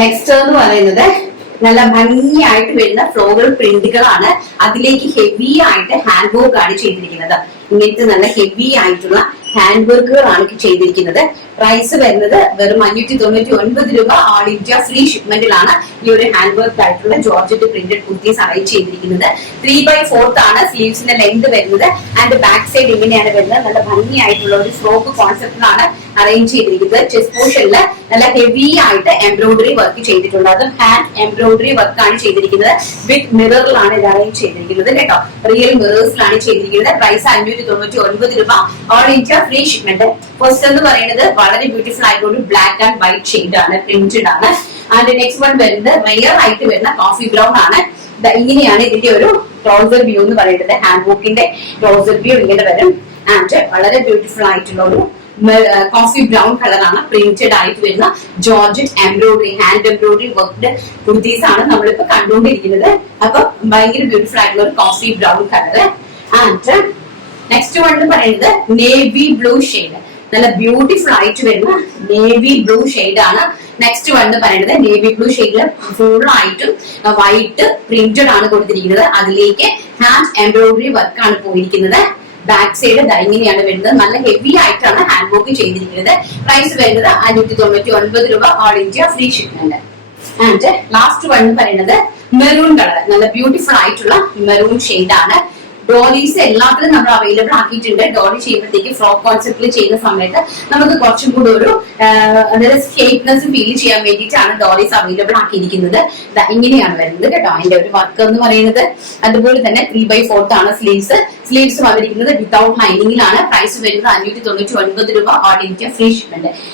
Next എന്ന് പറയുന്നത് നല്ല ഭംഗിയായിട്ട് വരുന്ന ഫ്ലോറൽ പ്രിന്റുകളാണ്. അതിലേക്ക് ഹെവി ആയിട്ട് ഹാൻഡ് വർക്ക് ആണ് ചെയ്തിരിക്കുന്നത്. ഇങ്ങനത്തെ നല്ല ഹെവി ആയിട്ടുള്ള ഹാൻഡ് വർക്കുകളാണ് ചെയ്തിരിക്കുന്നത്. പ്രൈസ് വരുന്നത് വെറും 599 രൂപ. ഓൾ ഇന്ത്യ ഫ്രീ ഷിപ്മെന്റിലാണ് ഈ ഒരു ഹാൻഡ് വർക്ക് ആയിട്ടുള്ള ജോർജറ്റ് പ്രിന്റഡ് കുർത്തീസ് അറേഞ്ച് ചെയ്തിരിക്കുന്നത്. 3/4 ആണ് സ്ലീവ്സിന്റെ ലെങ്ത് വരുന്നത്. ആൻഡ് ബാക്ക് സൈഡ് ഇങ്ങനെയാണ് വരുന്നത്. നല്ല ഭംഗിയായിട്ടുള്ള ഒരു ഫ്രോക്ക് കോൺസെപ്റ്റിലാണ് അറേഞ്ച് ചെയ്തിരിക്കുന്നത്. ചെസ്റ്റ് പോർഷനിൽ നല്ല ഹെവി ആയിട്ട് എംബ്രോയിഡറി വർക്ക് ചെയ്തിട്ടുണ്ട്. അതും ഹാൻഡ് എംബ്രോയിഡറി വർക്ക് ആണ് ചെയ്തിരിക്കുന്നത്. വിത്ത് മിററിലാണ് ഇത് അറേഞ്ച് ചെയ്തിരിക്കുന്നത് കേട്ടോ. റിയൽ മിറേഴ്സിലാണ് ചെയ്തിരിക്കുന്നത്. പ്രൈസ് 599 രൂപ. All India free shipment. First എന്ന് പറയുന്നത് വളരെ ബ്യൂട്ടിഫുൾ ആയിട്ടുള്ള ബ്ലാക്ക് ആൻഡ് വൈറ്റ് ഷെയ്ഡ് ആണ്, പ്രിന്റഡ് ആണ്. ആൻഡ് നെക്സ്റ്റ് വൺ വരുന്നത് റെയർ ആയിട്ട് വരുന്ന കോഫി ബ്രൗൺ ആണ്. ഇങ്ങനെയാണ് ഇതിന്റെ ഒരു ക്ലോസർ വ്യൂ എന്ന് പറയുന്നത്. ഹാൻഡ് വർക്കിന്റെ ക്ലോസർ വ്യൂ ഇങ്ങനെ വരും. ആൻഡ് വളരെ ബ്യൂട്ടിഫുൾ ആയിട്ടുള്ള ഒരു കോഫി ബ്രൗൺ കളറാണ്. പ്രിന്റഡ് ആയിട്ട് വരുന്ന georgette embroidery hand embroidery worked kurtis ആണ് നമ്മളിപ്പോ കണ്ടുകൊണ്ടിരിക്കുന്നത്. അപ്പൊ ഭയങ്കര ബ്യൂട്ടിഫുൾ ആയിട്ടുള്ള ഒരു coffee brown colour. And next one എന്ന് പറയുന്നത് നേവി ബ്ലൂ ഷെയ്ഡ്. നല്ല ബ്യൂട്ടിഫുൾ ആയിട്ട് വരുന്ന നേവി ബ്ലൂ ഷെയ്ഡ് ആണ്. നെക്സ്റ്റ് വൺ എന്ന് പറയുന്നത് നേവി ബ്ലൂ ഷെയ്ഡില് ഫുൾ ആയിട്ടും വൈറ്റ് പ്രിന്റഡ് ആണ് കൊടുത്തിരിക്കുന്നത്. അതിലേക്ക് ഹാൻഡ് എംബ്രോയിഡറി വർക്ക് ആണ് പോയിരിക്കുന്നത്. ബാക്ക് സൈഡ് ഇങ്ങനെയാണ് വരുന്നത്. നല്ല ഹെവി ആയിട്ടാണ് ഹാൻഡ് വർക്ക് ചെയ്തിരിക്കുന്നത്. പ്രൈസ് വരുന്നത് 599 രൂപ. All India free shipment. And last one എന്ന് പറയുന്നത് മെറൂൺ കളർ. നല്ല ബ്യൂട്ടിഫുൾ ആയിട്ടുള്ള മെറൂൺ ഷെയ്ഡ് ആണ്. ഡോളീസ് എല്ലാത്തിലും നമ്മൾ അവൈലബിൾ ആക്കിയിട്ടുണ്ട്. ഡോളി ചെയ്യുമ്പോഴത്തേക്ക് ഫ്രോക്ക് കോൺസെപ്റ്റിൽ ചെയ്യുന്ന സമയത്ത് നമുക്ക് കുറച്ചും കൂടി ഒരു സ്കേപ്നെസ് ഫീൽ ചെയ്യാൻ വേണ്ടിയിട്ടാണ് ഡോളീസ് അവൈലബിൾ ആക്കിയിരിക്കുന്നത്. ഇങ്ങനെയാണ് വരുന്നത് കേട്ടോ. അതിന്റെ ഒരു വർക്ക് എന്ന് പറയുന്നത് അതുപോലെ തന്നെ 3/4 ആണ് സ്ലീവ്സ് വന്നിരിക്കുന്നത് വിത്തൗട്ട് ലൈനിങ്ങിലാണ്. പ്രൈസ് വരുന്നത് 599 രൂപ. All India free shipment.